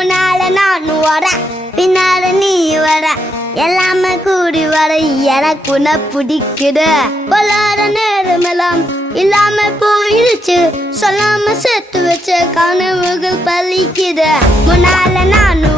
முன்னால நானும் வர பின்னால நீ வர எல்லாமே கூடி வர எனக்கு உன்னை பிடிக்குது பொல்லாத நேரமெல்லாம் இல்லாம போயிடுச்சு சொல்லாம சேர்த்து வச்ச கனவுகள் பலிக்குது முன்னால நானும்